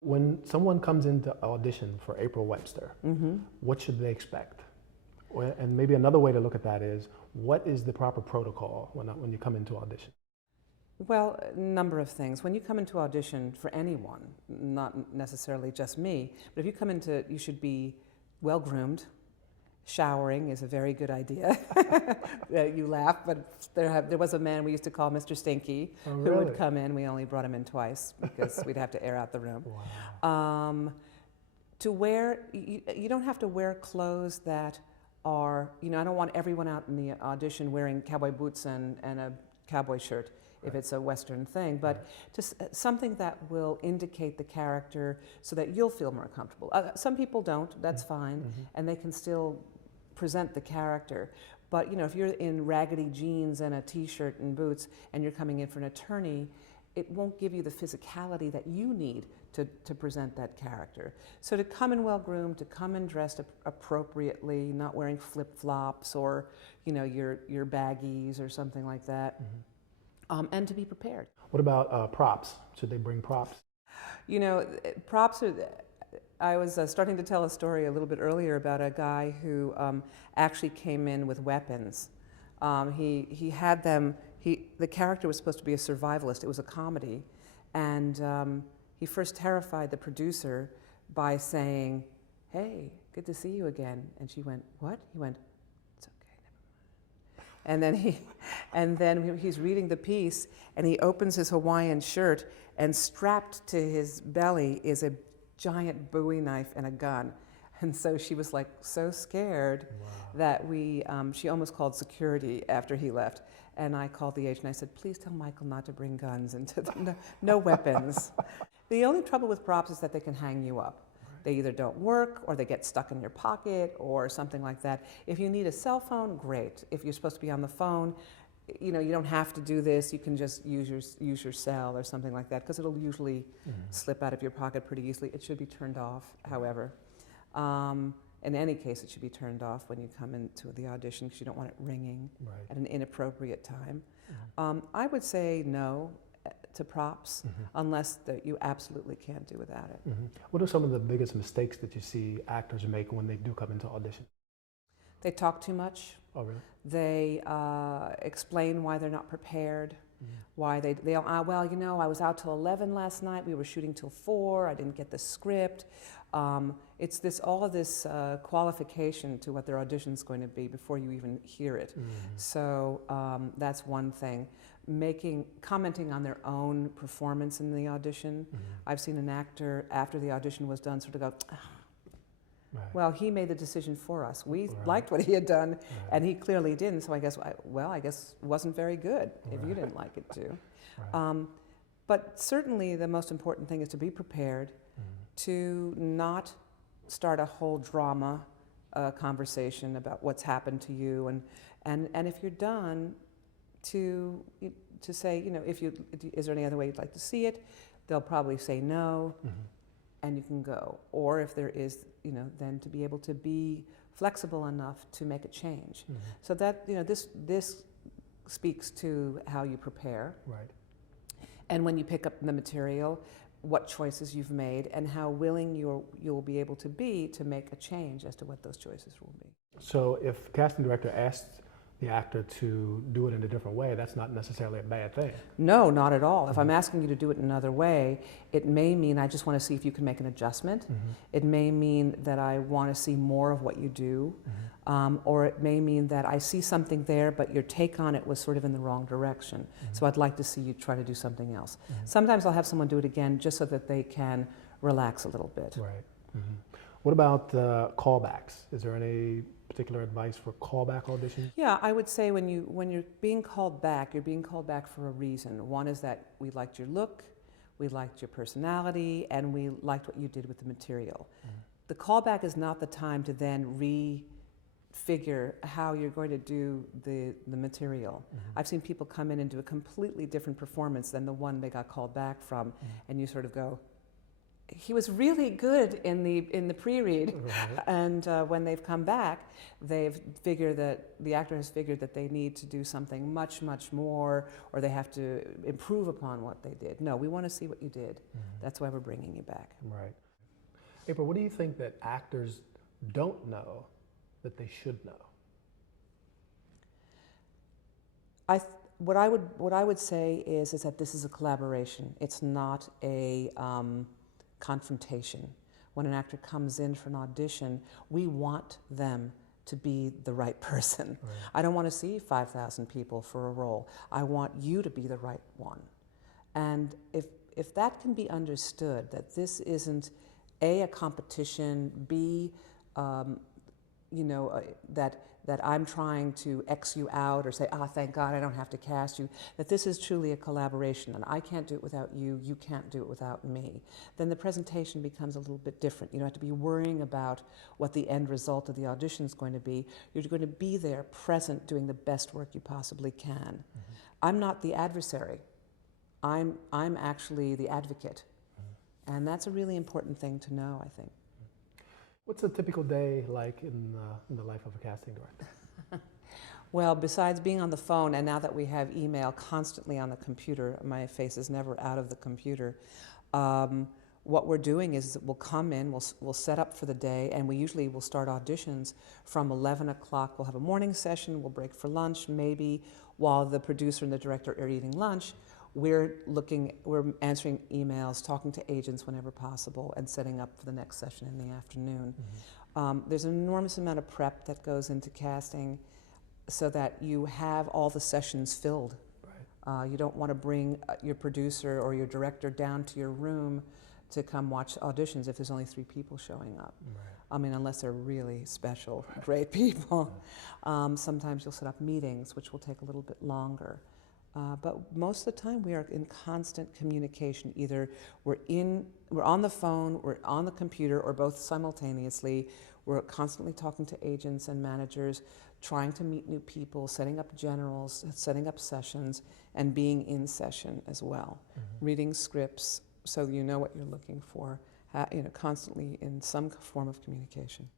When someone comes into audition for April Webster, what should they expect? And maybe another way to look at that is, what is the proper protocol when you come into audition? Well, a number of things. When you come into audition for anyone, not necessarily just me, but if you come into, you should be well-groomed. Showering is a very good idea. You laugh, but there was a man we used to call Mr. Stinky, who would come in. We only brought him in twice because we'd have to air out the room. Wow. To wear, you don't have to wear clothes that are, I don't want everyone out in the audition wearing cowboy boots and a cowboy shirt if it's a Western thing, but just something that will indicate the character so that you'll feel more comfortable. Some people don't, that's fine, and they can still present the character. But if you're in raggedy jeans and a t-shirt and boots and you're coming in for an attorney, it won't give you the physicality that you need to present that character. So to come in well-groomed, to come in dressed appropriately, not wearing flip-flops or your baggies or something like that. And to be prepared. What about props? Should they bring props? Props are, I was starting to tell a story a little bit earlier about a guy who actually came in with weapons. He had them, the character was supposed to be a survivalist, it was a comedy, and he first terrified the producer by saying, "Hey, good to see you again." And she went, "What?" He went, and then he's reading the piece, and he opens his Hawaiian shirt, and strapped to his belly is a giant Bowie knife and a gun. And so she was like so scared that she almost called security after he left. And I called the agent. I said, "Please tell Michael not to bring guns into no weapons." The only trouble with props is that they can hang you up. They either don't work, or they get stuck in your pocket, or something like that. If you need a cell phone, great. If you're supposed to be on the phone, you don't have to do this. You can just use your cell or something like that, because it'll usually slip out of your pocket pretty easily. It should be turned off, however. In any case, it should be turned off when you come into the audition, because you don't want it ringing at an inappropriate time. I would say no to props, unless you absolutely can't do without it. What are some of the biggest mistakes that you see actors make when they do come into audition? They talk too much. Oh, really? They explain why they're not prepared. Why well, I was out till 11 last night. We were shooting till 4. I didn't get the script. It's all of this qualification to what their audition's going to be before you even hear it. So that's one thing. Commenting on their own performance in the audition. I've seen an actor, after the audition was done, sort of go, well, he made the decision for us. We liked what he had done, and he clearly didn't, so I guess it wasn't very good if you didn't like it too. But certainly the most important thing is to be prepared, to not start a whole drama conversation about what's happened to you, and if you're done, to say, is there any other way you'd like to see it? They'll probably say no, and you can go. Or if there is, then to be able to be flexible enough to make a change. So that, this speaks to how you prepare. And when you pick up the material, what choices you've made, and how willing you'll be able to be to make a change as to what those choices will be. So if the casting director asks the actor to do it in a different way, that's not necessarily a bad thing. No, not at all. If I'm asking you to do it another way, it may mean I just want to see if you can make an adjustment. It may mean that I want to see more of what you do, or it may mean that I see something there, but your take on it was sort of in the wrong direction. So I'd like to see you try to do something else. Sometimes I'll have someone do it again just so that they can relax a little bit. What about callbacks? Is there any particular advice for callback auditions? Yeah, I would say when you're being called back, you're being called back for a reason. One is that we liked your look, we liked your personality, and we liked what you did with the material. The callback is not the time to then refigure how you're going to do the material. I've seen people come in and do a completely different performance than the one they got called back from, and you sort of go, he was really good in the pre-read, Right. and when they've come back, they've figured that the actor has figured that they need to do something much more, or they have to improve upon what they did. No, we want to see what you did. That's why we're bringing you back. Right. April, what do you think that actors don't know that they should know? What I would say is that this is a collaboration. It's not a confrontation. When an actor comes in for an audition, we want them to be the right person. Right. I don't want to see 5,000 people for a role. I want you to be the right one. And if that can be understood, that this isn't A, a competition, B, that I'm trying to X you out or say, thank God I don't have to cast you, that this is truly a collaboration and I can't do it without you, you can't do it without me, then the presentation becomes a little bit different. You don't have to be worrying about what the end result of the audition is going to be. You're going to be there, present, doing the best work you possibly can. I'm not the adversary. I'm actually the advocate. And that's a really important thing to know, I think. What's a typical day like in the life of a casting director? Well, besides being on the phone, and now that we have email constantly on the computer, my face is never out of the computer, what we're doing is we'll come in, we'll set up for the day, and we usually will start auditions from 11 o'clock. We'll have a morning session, we'll break for lunch, maybe while the producer and the director are eating lunch. We're answering emails, talking to agents whenever possible, and setting up for the next session in the afternoon. There's an enormous amount of prep that goes into casting so that you have all the sessions filled. Right. You don't want to bring your producer or your director down to your room to come watch auditions if there's only 3 people showing up. Right. I mean, unless they're really special, great people. Sometimes you'll set up meetings, which will take a little bit longer. But most of the time we are in constant communication. Either we're on the phone, we're on the computer, or both simultaneously. We're constantly talking to agents and managers, trying to meet new people, setting up generals, setting up sessions, and being in session as well. Reading scripts so you know what you're looking for, constantly in some form of communication.